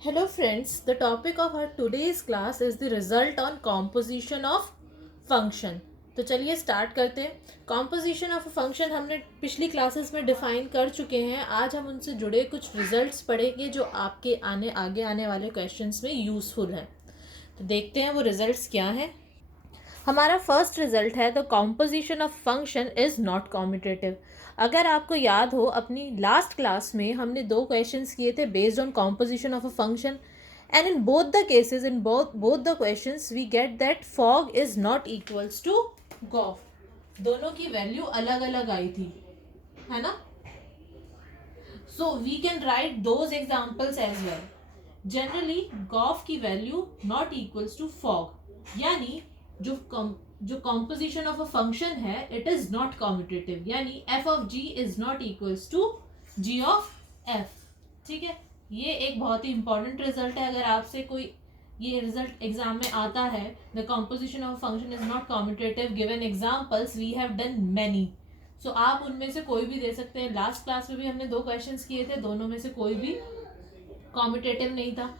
Hello friends, the topic of our today's class is the result on composition of function. तो चलिए start करते हैं. Composition of a function हमने पिछली classes में डिफाइन कर चुके हैं. आज हम उनसे जुड़े कुछ रिजल्ट्स पढ़ेंगे जो आपके आगे आने वाले क्वेश्चंस में यूज़फुल हैं. तो देखते हैं वो रिजल्ट्स क्या हैं. हमारा फर्स्ट रिजल्ट है the composition of function is not commutative. अगर आपको याद हो अपनी लास्ट क्लास में हमने दो क्वेश्चंस किए थे based on composition of a function and in both the cases in both the questions we get that fog is not equals to gof. दोनों की वैल्यू अलग अलग आई थी, है ना. So we can write those examples as well. Generally gof की value not equals to fog, यानी जो कॉम्पोजिशन ऑफ अ फंक्शन है इट इज नॉट कॉम्यूटेटिव, यानी F of G is not equals to G of F. ठीक है, ये एक बहुत ही इंपॉर्टेंट रिजल्ट है. अगर आपसे कोई ये रिजल्ट एग्जाम में आता है, the composition of function is not commutative, given examples we have done many. So आप उनमें से कोई भी दे सकते हैं. लास्ट क्लास में भी हमने दो क्वेश्चंस किए थे, दोनों में से कोई भी कॉम्यूटेटिव नहीं था.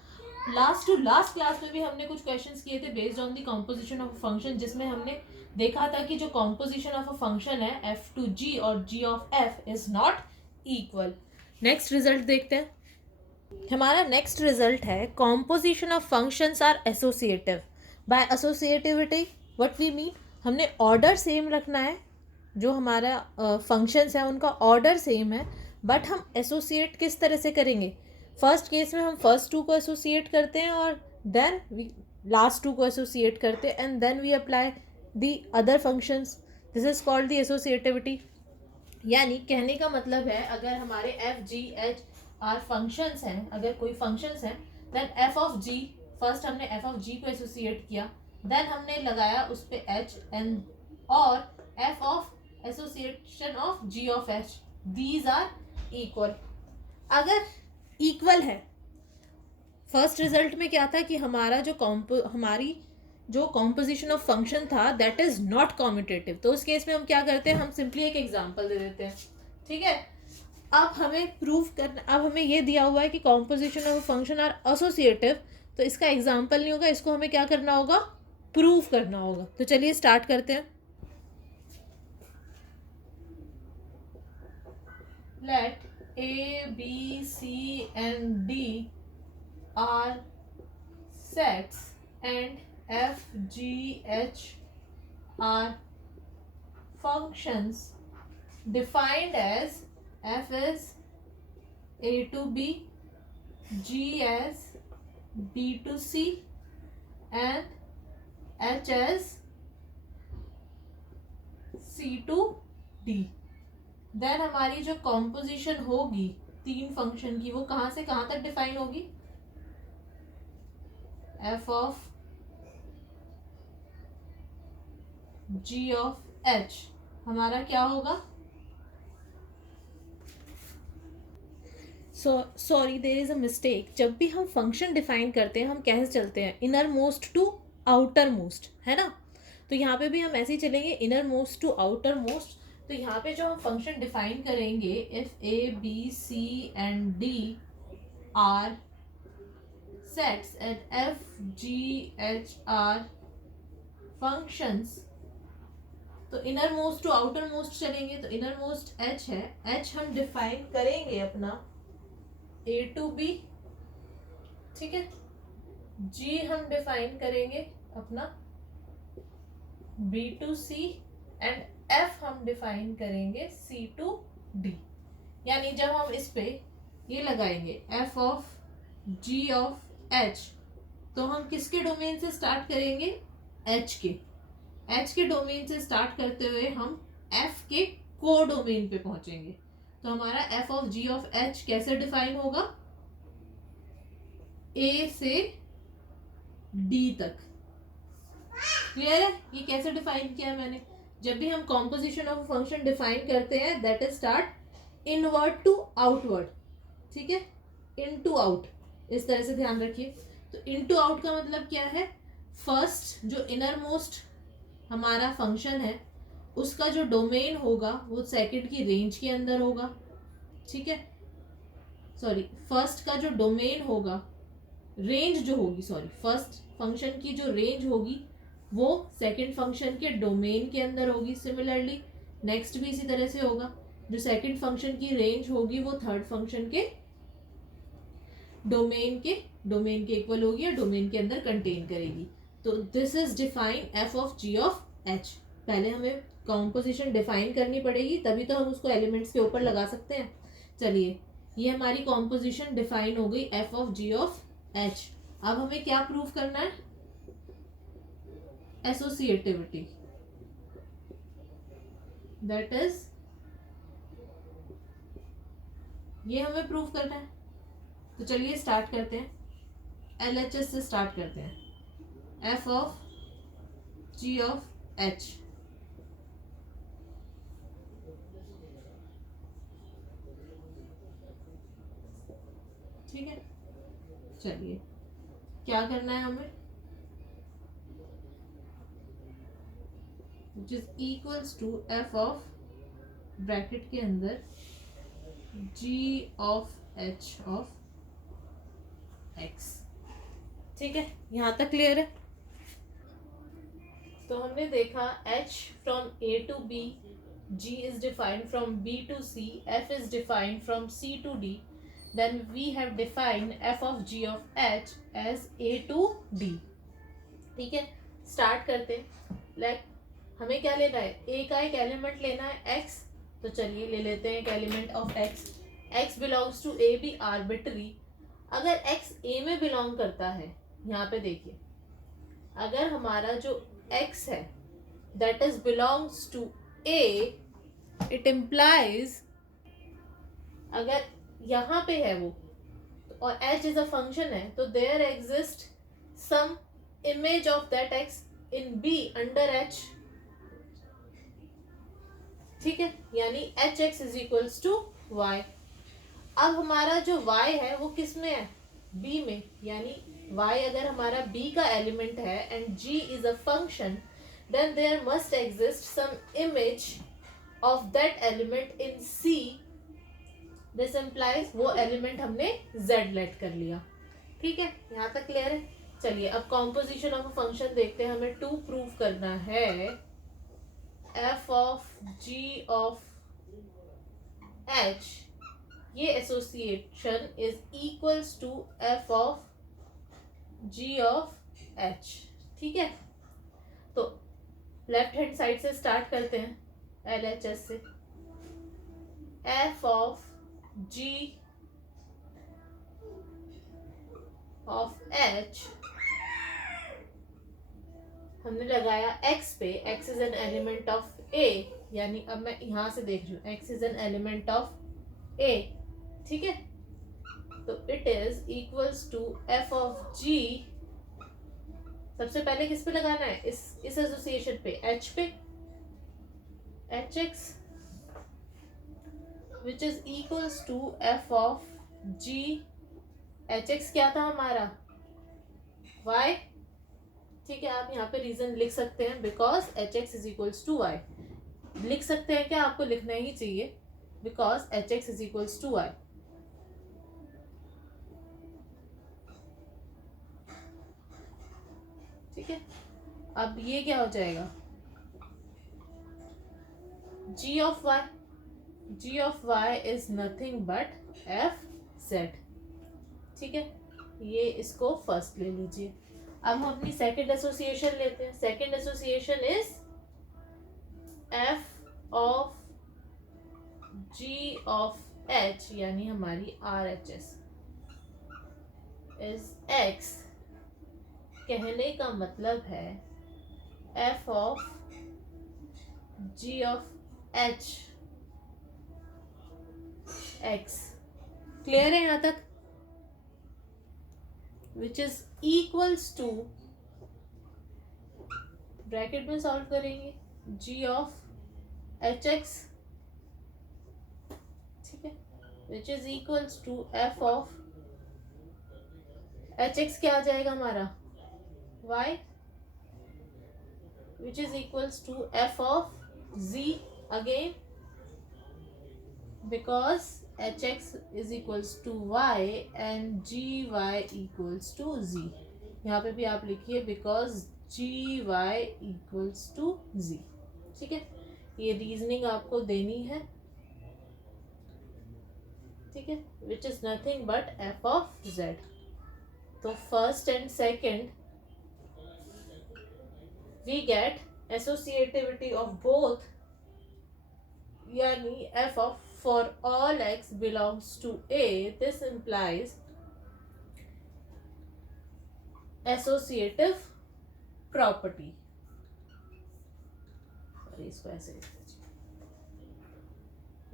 लास्ट टू लास्ट क्लास में भी हमने कुछ क्वेश्चंस किए थे based on the composition of a function, जिसमें हमने देखा था कि जो कॉम्पोजिशन ऑफ अ फंक्शन है एफ टू जी और G of F is not equal. Next result देखते हैं. हमारा नेक्स्ट रिजल्ट है composition of functions are associative. By associativity what we mean, हमने ऑर्डर सेम रखना है. जो हमारा फंक्शंस है उनका ऑर्डर सेम है, बट हम एसोसिएट किस तरह से करेंगे. फर्स्ट केस में हम फर्स्ट टू को एसोसिएट करते हैं और देन वी लास्ट टू को एसोसिएट करते हैं and then we apply the other functions. This is called the associativity. यानी कहने का मतलब है अगर हमारे F G H are functions हैं, अगर कोई फंक्शंस हैं, then F of G, first हमने एफ ऑफ जी को एसोसिएट किया, देन हमने लगाया उस पर एच एंड और F of association of G of H, these are equal. अगर इक्वल है, फर्स्ट रिजल्ट में क्या था कि हमारा हमारी जो कॉम्पोजिशन ऑफ फंक्शन था दैट इज नॉट कॉम्यूटेटिव. तो उस केस में हम क्या करते हैं, हम सिंपली एक एग्जांपल दे देते हैं. ठीक है, अब हमें प्रूव करना, अब हमें ये दिया हुआ है कि composition of function are associative, तो इसका एग्जांपल नहीं होगा, इसको हमें क्या करना होगा, प्रूव करना होगा. तो चलिए स्टार्ट करते हैं. Let A, B, C and D are sets and F, G, H are functions defined as F is A to B, G as B to C and H as C to D. Then हमारी जो composition होगी तीन function की वो कहाँ से कहाँ तक डिफाइन होगी, F of G of H हमारा क्या होगा. Sorry there is a mistake. जब भी हम फंक्शन डिफाइन करते हैं हम कैसे चलते हैं, inner most to outer most, है ना. तो यहाँ पे भी हम ऐसे ही चलेंगे, inner most to outer most. तो यहाँ पे जो हम फंक्शन डिफाइन करेंगे, if A B C and D are sets and F G H are functions, तो inner most to outer most चलेंगे. तो इनर मोस्ट एच है, एच हम डिफाइन करेंगे अपना ए टू बी. ठीक है, जी हम डिफाइन करेंगे अपना B to C and F हम डिफाइन करेंगे सी टू डी. यानी जब हम इस पे ये लगाएंगे F of G of H, तो हम किसके डोमेन से स्टार्ट करेंगे, एच के डोमेन से स्टार्ट करते हुए हम एफ के को डोमेन पे पहुंचेंगे. तो हमारा F of G of H कैसे डिफाइन होगा, ए से डी तक. क्लियर है, ये कैसे डिफाइन किया मैंने. जब भी हम कॉम्पोजिशन ऑफ फंक्शन डिफाइन करते हैं that is start inward to outward. ठीक है, इन टू आउट, इस तरह से ध्यान रखिए. तो इन टू आउट का मतलब क्या है, फर्स्ट जो इनर मोस्ट हमारा फंक्शन है उसका जो डोमेन होगा वो सेकंड की रेंज के अंदर होगा. ठीक है, सॉरी, फर्स्ट का जो डोमेन होगा रेंज जो होगी, सॉरी, फर्स्ट फंक्शन की जो रेंज होगी वो सेकंड फंक्शन के डोमेन के अंदर होगी। सिमिलरली नेक्स्ट भी इसी तरह से होगा, जो सेकंड फंक्शन की रेंज होगी वो थर्ड फंक्शन के डोमेन के इक्वल होगी या डोमेन के अंदर कंटेन करेगी। तो this is define F of G of H. पहले हमें कॉम्पोजिशन डिफाइन करनी पड़ेगी, तभी तो हम उसको एलिमेंट्स के ऊपर लगा सकते हैं। चलिए, ये हमारी कॉम्पोजिशन डिफाइन हो गई F of G of H. अब हमें क्या प्रूव करना है? एसोसिएटिविटी, दैट इज, ये हमें प्रूव करना है। तो चलिए स्टार्ट करते हैं, एलएचएस से स्टार्ट करते हैं। F of G of H, ठीक है। चलिए क्या करना है हमें, which is equals to F of bracket के अंदर G of H of X. ठीक है, यहां तक क्लियर है? तो हमने देखा h from a to b, g is defined from b to c, f is defined from c to d, then we have defined f of g of h as a to d। ठीक है, start करते हैं। हमें क्या लेना है? a का एक एलिमेंट लेना है x। तो चलिए ले लेते हैं एक element of x। x belongs to a भी आर्बिट्री। अगर x a में बिलोंग करता है, यहाँ पे देखिए, अगर हमारा जो x है that is belongs to a, it implies, अगर यहाँ पे है वो और h इज अ फंक्शन है, तो there exist some image of that x in b under h। ठीक है, यानी H X is equals to Y. अब हमारा जो y है वो किस में है? b में, यानी y अगर हमारा b का एलिमेंट है and g is a function, then there must exist some image of that element in c। This implies वो एलिमेंट हमने z लेट कर लिया। ठीक है, यहाँ तक क्लियर है? चलिए अब कॉम्पोजिशन ऑफ अ फंक्शन देखते हैं। हमें टू प्रूव करना है, F of G of H, ये association is equals to F of G of H. ठीक है, तो लेफ्ट हैंड साइड से स्टार्ट करते हैं, एल एच एस से। F of G of H हमने लगाया x पे, x is an element of a, यानी अब मैं यहां से देख रही हूँ x is an element of a। ठीक है, तो it is equals to F of g। सबसे पहले किस पे लगाना है? इस एसोसिएशन पे, h पे, H X, which is equals to F of g। H X क्या था हमारा? y। ठीक है, आप यहाँ पे रीजन लिख सकते हैं, because H X is equals to Y. लिख सकते हैं क्या? आपको लिखना ही चाहिए, because H X is equals to Y. ठीक है, अब ये क्या हो जाएगा? g of y, g of y is nothing but F Z. ठीक है, ये इसको फर्स्ट ले लीजिए। अब हम अपनी सेकंड एसोसिएशन लेते हैं। Second association is F of G of H, यानी हमारी R H S is X. कहने का मतलब है F of G of H X. Clear है यहाँ तक? Which is equals to, bracket में सॉल्व करेंगे, g ऑफ एच एक्स। ठीक है, which is equals to F of H X, क्या आ जाएगा हमारा? y, which is equals to F of z again, because H X is equals to Y and G Y equals to G. यहाँ पे भी आप लिखिए because G Y equals to G. ठीक है, ये रीजनिंग आपको देनी है। ठीक है, which is nothing but F of Z. तो first and second we get associativity of both, यानी F of for all x belongs to A, this implies associative property. इसको ऐसे लिख दीजिए,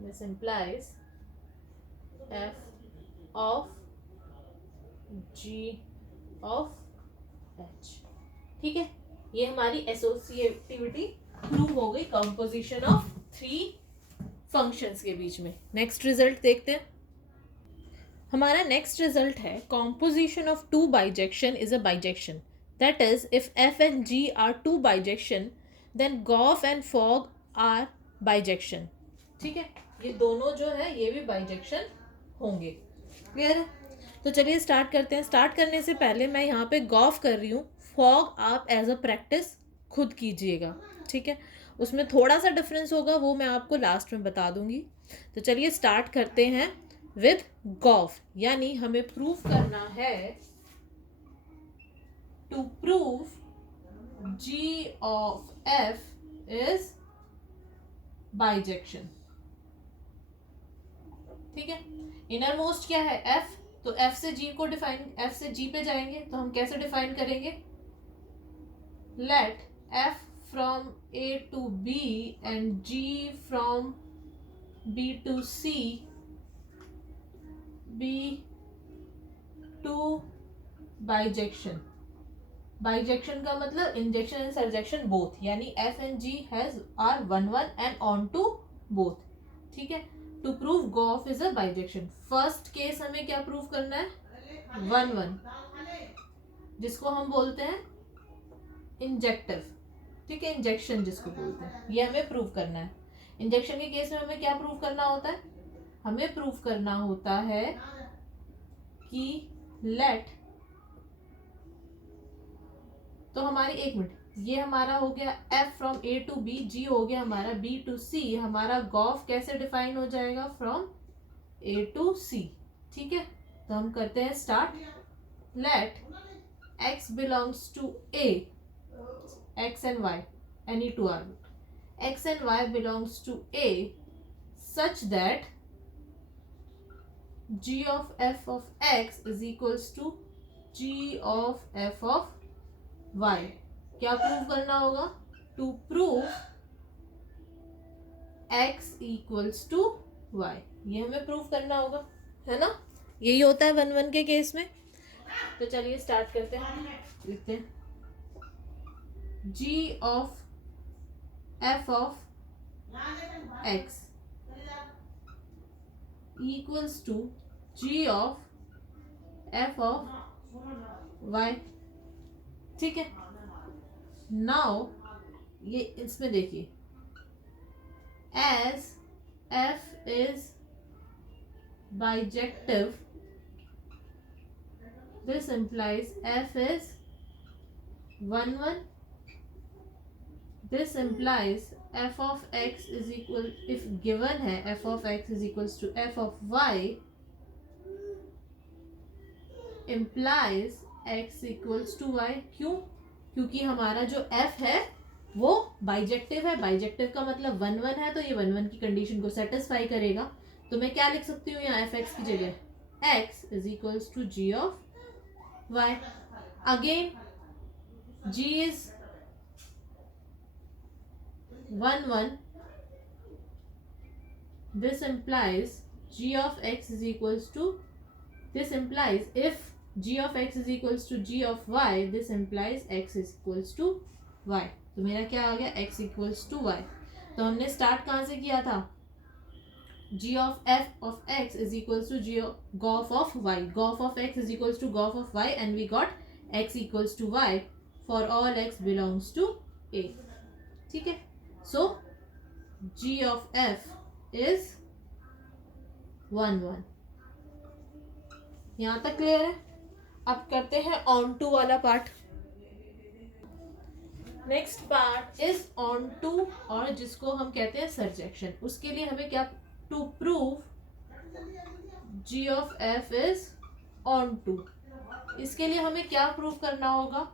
this implies f of g of h। ठीक है, ये हमारी एसोसिएटिविटी प्रूव हो गई कंपोजिशन ऑफ थ्री फंक्शंस के बीच में। नेक्स्ट रिजल्ट देखते हैं। हमारा नेक्स्ट रिजल्ट है composition of two bijection is a bijection, that is if F and G are two bijection then gof and fog are bijection. ठीक है, ये दोनों जो है ये भी बाइजेक्शन होंगे। क्लियर है? तो चलिए स्टार्ट करते हैं। स्टार्ट करने से पहले मैं यहाँ पे गॉफ कर रही हूँ, फॉग आप एज अ प्रैक्टिस खुद कीजिएगा। ठीक है, उसमें थोड़ा सा डिफरेंस होगा, वो मैं आपको लास्ट में बता दूंगी। तो चलिए स्टार्ट करते हैं विद गॉफ, यानी हमें प्रूव करना है to prove G of F is bijection. ठीक है, इनर मोस्ट क्या है? एफ। तो एफ से जी को डिफाइन, एफ से जी पे जाएंगे तो हम कैसे डिफाइन करेंगे? Let F from A to B and G from B to C be two bijection। Bijection का मतलब इंजेक्शन एंड सरजेक्शन बोथ, यानी F and G has are one and on to both। ठीक है, to prove gof is a bijection. First case हमें क्या prove करना है? 1 जिसको हम बोलते हैं इंजेक्टिव। ठीक है, इंजेक्शन जिसको बोलते हैं, ये हमें प्रूव करना है। इंजेक्शन के केस में हमें क्या प्रूव करना होता है? हमें प्रूव करना होता है कि लेट, तो हमारी एक मिनट, ये हमारा हो गया F from A to B, G हो गया हमारा बी टू सी। हमारा गॉफ कैसे डिफाइन हो जाएगा? From A to C. ठीक है, तो हम करते हैं start. Let X belongs to A, x and y, any two argument, x and y belongs to A such that g of f of x is equals to g of f of y। क्या prove करना होगा? To prove x equals to y, ये हमें prove करना होगा, है ना? यही होता है 1 के केस में। तो चलिए स्टार्ट करते हैं, लिखते हैं g of f of x equals to g of f of y। ठीक है, नाउ ये इसमें देखिए, as f is bijective, this implies f is 1 this implies f of x is equal, if given है f of x is equals to f of y implies x equals to y। क्यों? क्योंकि हमारा जो f है वो bijective है। Bijective का मतलब 1 है, तो ये 1 की कंडीशन को सेटिस्फाई करेगा। तो मैं क्या लिख सकती हूँ यहाँ एफ एक्स की जगह? x is equals to G of y। Again g is 1 this implies g of x is equals to, this implies if g of x is equals to g of y, this implies x is equals to y। तो मेरा क्या आ गया? x equals to y। तो हमने start कहाँ से किया था? g of f of x is equals to g of golf of y, golf of x is equals to golf of y, and we got x equals to y for all x belongs to a। ठीक है, so g of f is 1 1। यहाँ तक clear है? अब करते हैं onto वाला part. Next part is onto, और जिसको हम कहते हैं सरजेक्शन। उसके लिए हमें क्या, to prove g of f is onto. इसके लिए हमें क्या प्रूव करना होगा?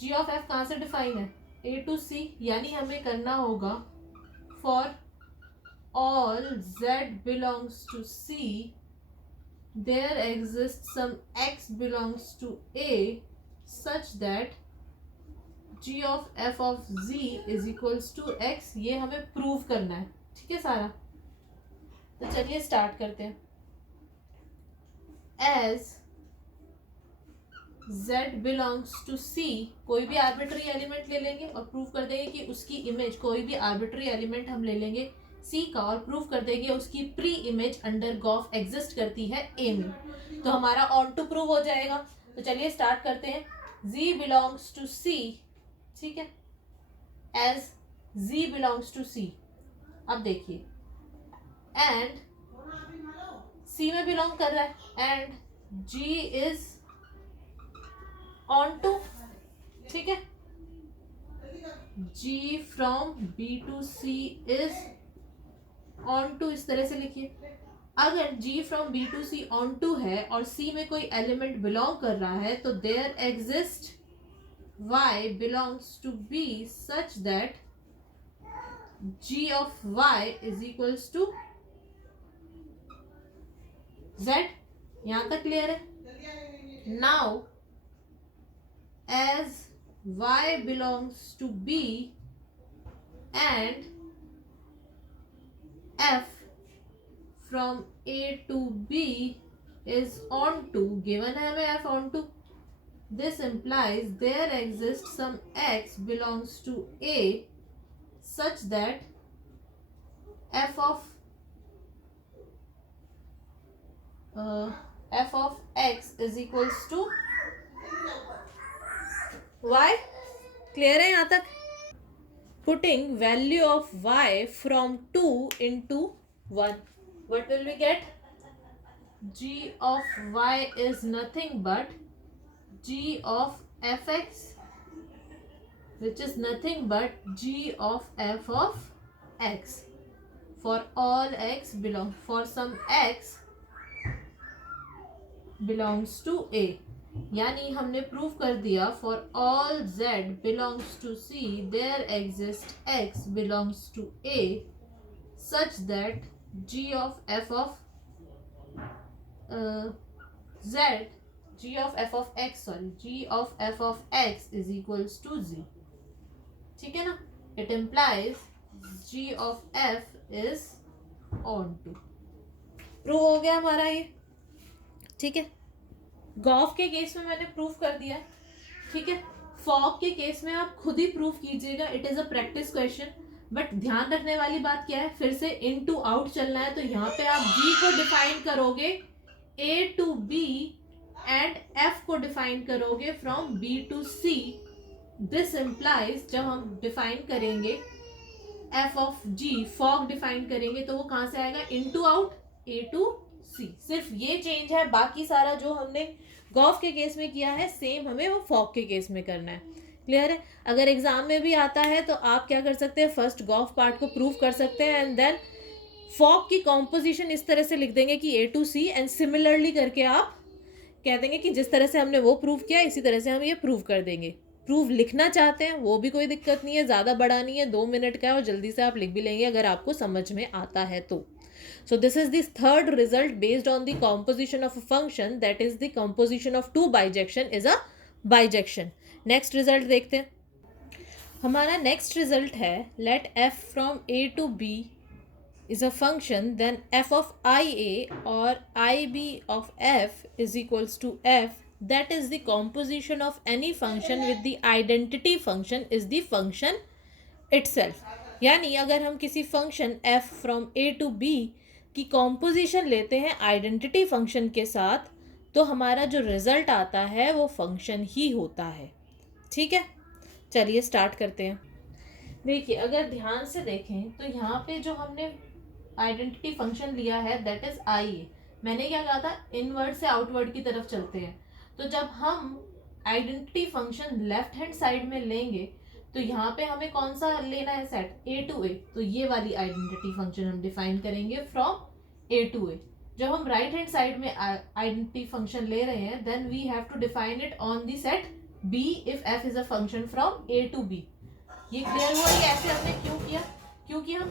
g ऑफ f कहाँ से डिफाइन है? a टू c, यानी हमें करना होगा for all z belongs to c there exists some x belongs to a such that g of f of z is equals to x। ये हमें prove करना है, ठीक है सारा। तो चलिए स्टार्ट करते हैं। as z belongs to c, कोई भी आर्बिट्री एलिमेंट ले लेंगे और प्रूव कर देंगे कि उसकी इमेज, कोई भी आर्बिट्री एलिमेंट हम ले लेंगे c का और प्रूव कर देंगे उसकी pre image under gof exist करती है a में, तो हमारा ऑन टू प्रूव हो जाएगा। तो चलिए स्टार्ट करते हैं। z बिलोंग्स टू c, ठीक है, as z belongs to c। अब देखिए, एंड c में बिलोंग कर रहा है and g is onto, ठीक है। g from b to c is onto, इस तरह से लिखिए। अगर g from b to c onto है और c में कोई एलिमेंट बिलोंग कर रहा है तो there exist y belongs to b such that g of y is equals to z। यहां तक क्लियर है? Now as y belongs to b and f from a to b is on to, given है हमें f on to, this implies there exists some x belongs to a such that f of x is equals to y। Clear है यहाँ तक? Putting value of y from 2 into 1, what will we get? g of y is nothing but g of fx, which is nothing but g of f of x for all x belong, for some x belongs to a। यानी हमने prove कर दिया for all z belongs to c there exist x belongs to a such that g of f of z, g of f of x, sorry, g of f of x is equals to z, ठीक है ना। It implies g of f is onto. Prove हो गया हमारा ये, ठीक है। Gauff के केस में मैंने प्रूफ कर दिया है, ठीक है। फॉग के केस में आप खुद ही प्रूफ कीजिएगा, it is a practice question. But ध्यान रखने वाली बात क्या है, फिर से इन टू आउट चलना है, तो यहाँ पे आप g को डिफाइन करोगे a to b and f को डिफाइन करोगे from b to c। This implies जब हम डिफाइन करेंगे f of g, fog define करेंगे, तो वो कहाँ से आएगा? In to out, a to c। सिर्फ ये चेंज है, बाकी सारा जो हमने गॉफ के केस में किया है सेम हमें वो फॉग के केस में करना है। क्लियर है? अगर एग्जाम में भी आता है तो आप क्या कर सकते हैं, फर्स्ट गॉफ पार्ट को प्रूव कर सकते हैं एंड देन फॉग की कॉम्पोजिशन इस तरह से लिख देंगे कि a to c, and similarly करके आप कह देंगे कि जिस तरह से हमने वो प्रूव किया इसी तरह से हम ये प्रूव कर देंगे। प्रूव लिखना चाहते हैं वो भी कोई दिक्कत नहीं है, ज़्यादा बड़ा नहीं है, 2 मिनट का है और जल्दी से आप लिख भी लेंगे अगर आपको समझ में आता है तो। So this is the third result based on the composition of a function, that is the composition of two bijection is a bijection. Next result देखते हैं। हमारा next result है let f from a to b is a function, then f of ia or ib of f is equals to f, that is the composition of any function with the identity function is the function itself। यानी अगर हम किसी function f from a to b की composition लेते हैं identity function के साथ तो हमारा जो रिजल्ट आता है वो फंक्शन ही होता है, ठीक है। चलिए स्टार्ट करते हैं। देखिए अगर ध्यान से देखें तो यहाँ पे जो हमने आइडेंटिटी फंक्शन लिया है दैट इज आई ए। मैंने क्या कहा था, इनवर्ड से आउटवर्ड की तरफ चलते हैं। तो जब हम identity function left hand side में लेंगे तो यहाँ पे हमें कौन सा लेना है सेट, ए टू ए। तो ये वाली आइडेंटिटी फंक्शन हम डिफाइन करेंगे फ्रॉम ए टू ए। जब हम राइट हैंड साइड में आइडेंटिटी फंक्शन ले रहे हैं then we have to define it on the set B if F is a function from A to B. ये clear हुआ? ये ऐसे हमने क्यों किया, क्योंकि हम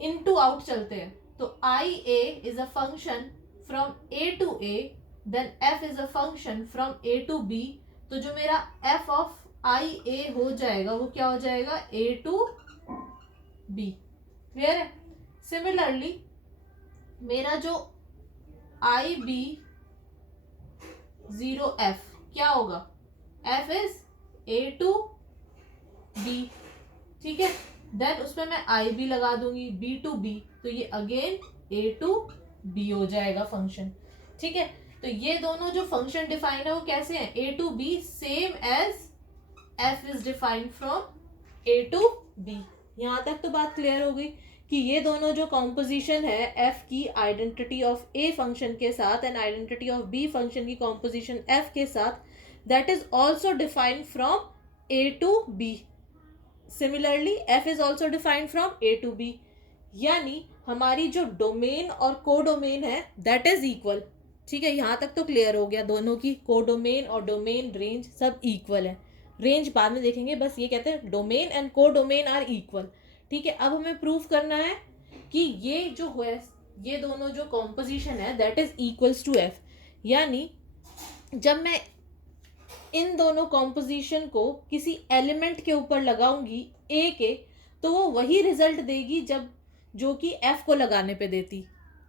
इन टू आउट चलते हैं। तो I A is a function from A to A, then F is a function from A to B. तो जो मेरा एफ ऑफ आई ए हो जाएगा वो क्या हो जाएगा, ए टू बी। क्लियर है? सिमिलरली मेरा जो आई बी जीरो एफ क्या होगा, F is A to B. ठीक है, देन उसमें मैं आई बी लगा दूंगी, बी टू बी, तो ये अगेन ए टू बी हो जाएगा फंक्शन। ठीक है, तो ये दोनों जो फंक्शन डिफाइन है वो कैसे हैं, A to B, same as F is defined from A to B. यहां तक तो बात क्लियर हो गई कि ये दोनों जो कॉम्पोजिशन है एफ की आइडेंटिटी ऑफ ए फंक्शन के साथ and identity of B function की कॉम्पोजिशन एफ के साथ, that is also defined from A to B. Similarly F is also defined from A to B, यानी हमारी जो डोमेन और कोडोमेन है दैट इज इक्वल। ठीक है, यहाँ तक तो क्लियर हो गया, दोनों की कोडोमेन और डोमेन रेंज सब इक्वल है। रेंज बाद में देखेंगे, बस ये कहते हैं domain and codomain are equal. ठीक है, अब हमें प्रूव करना है कि ये जो है ये दोनों जो कॉम्पोजिशन है that is equals to F. यानी जब मैं इन दोनों कॉम्पोजिशन को किसी एलिमेंट के ऊपर लगाऊंगी ए के, तो वो वही रिजल्ट देगी जब जो कि एफ को लगाने पे देती।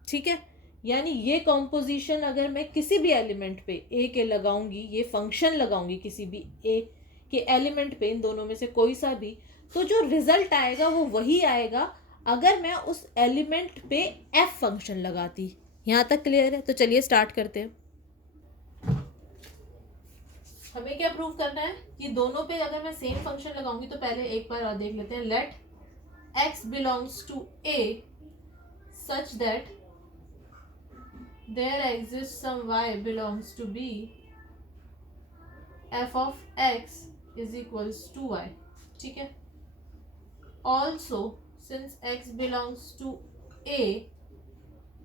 ठीक है, यानी ये कॉम्पोजिशन अगर मैं किसी भी एलिमेंट पे ए के लगाऊंगी, ये फंक्शन लगाऊंगी किसी भी ए के एलिमेंट पे, इन दोनों में से कोई सा भी, तो जो रिजल्ट आएगा वो वही आएगा अगर मैं उस एलिमेंट पे एफ फंक्शन लगाती। यहाँ तक क्लियर है? तो चलिए स्टार्ट करते हैं। हमें क्या प्रूव करना है कि दोनों पे अगर मैं सेम फंक्शन लगाऊंगी, तो पहले एक बार और देख लेते हैं। Let x belongs to a such that there exists some y belongs to b, f of x is equals to y. ठीक है, also since x belongs to a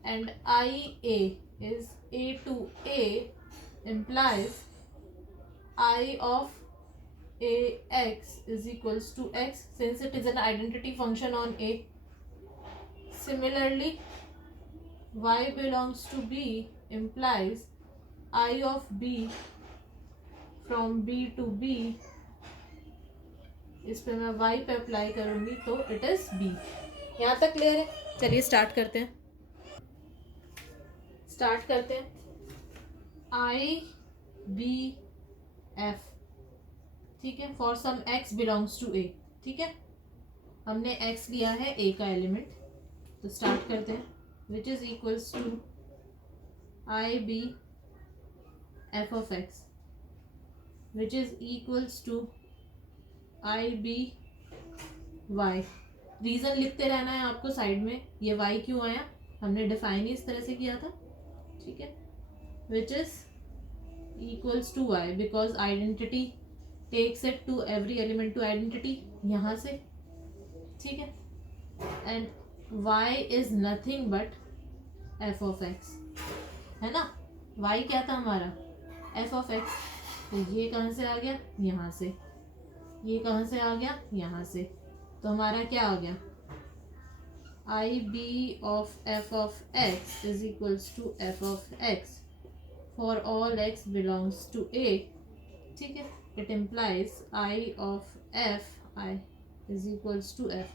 and ia is a to a implies I of ax is equals to x since it is an identity function on a. Similarly, y belongs to b implies I of b from b to b. इस पे मैं y पे apply करूंगी तो it is b। यहाँ तक clear है? चलिए स्टार्ट करते हैं। I b f, ठीक है, for some x belongs to a। ठीक है, हमने x लिया है a का एलिमेंट, तो स्टार्ट करते हैं। Which is equals to I B F of x, which is equals to I B Y. Reason लिखते रहना है आपको साइड में, ये y क्यों आया, हमने डिफाइन ही इस तरह से किया था। ठीक है, which is equals to y because identity takes it to every element to identity यहाँ से। ठीक है, and y is nothing but f of x, है ना। y क्या था हमारा, f of x। तो ये कहाँ से आ गया, यहाँ से। ये कहाँ से आ गया, यहाँ से। तो हमारा क्या आ गया, I B of f of x is equals to f of x for all x belongs to a। ठीक है, it implies I of f I is equals to f।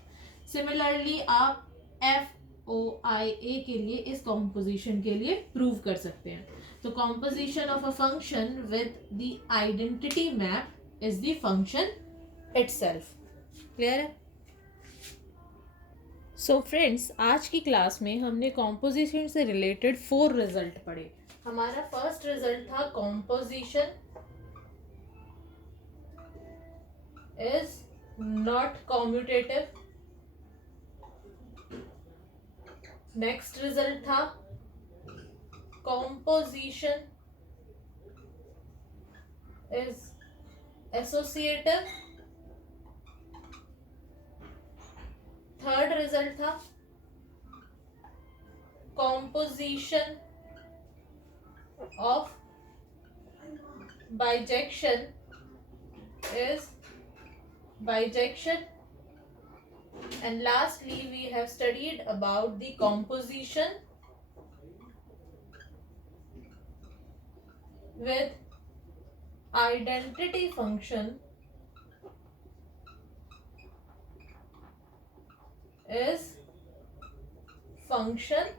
Similarly आप f o I a के लिए इस composition के लिए prove कर सकते हैं। तो composition of a function with the identity map is the function itself. Clear है? सो फ्रेंड्स, आज की क्लास में हमने कॉम्पोजिशन से रिलेटेड 4 रिजल्ट पढ़े। हमारा फर्स्ट रिजल्ट था composition is not commutative. Next result था composition is associative. Third result था composition of bijection is bijection. And lastly we have studied about the composition with identity function is function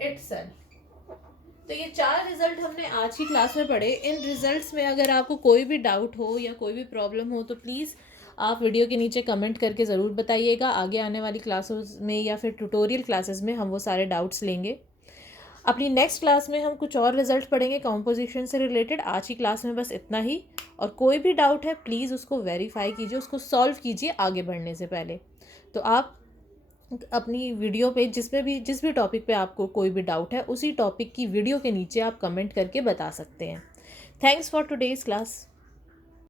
itself. तो ये 4 result हमने आज की class में पढ़े। इन results में अगर आपको कोई भी डाउट हो या कोई भी प्रॉब्लम हो तो प्लीज़ आप वीडियो के नीचे कमेंट करके ज़रूर बताइएगा। आगे आने वाली क्लासेस में या फिर ट्यूटोरियल क्लासेस में हम वो सारे डाउट्स लेंगे। अपनी नेक्स्ट क्लास में हम कुछ और रिजल्ट पढ़ेंगे कॉम्पोजिशन से रिलेटेड। आज की क्लास में बस इतना ही, और कोई भी डाउट है प्लीज़ उसको वेरीफाई कीजिए, उसको सॉल्व कीजिए आगे बढ़ने से पहले। तो आप अपनी वीडियो पे जिस भी टॉपिक पे आपको कोई भी डाउट है उसी टॉपिक की वीडियो के नीचे आप कमेंट करके बता सकते हैं। Thanks for today's class.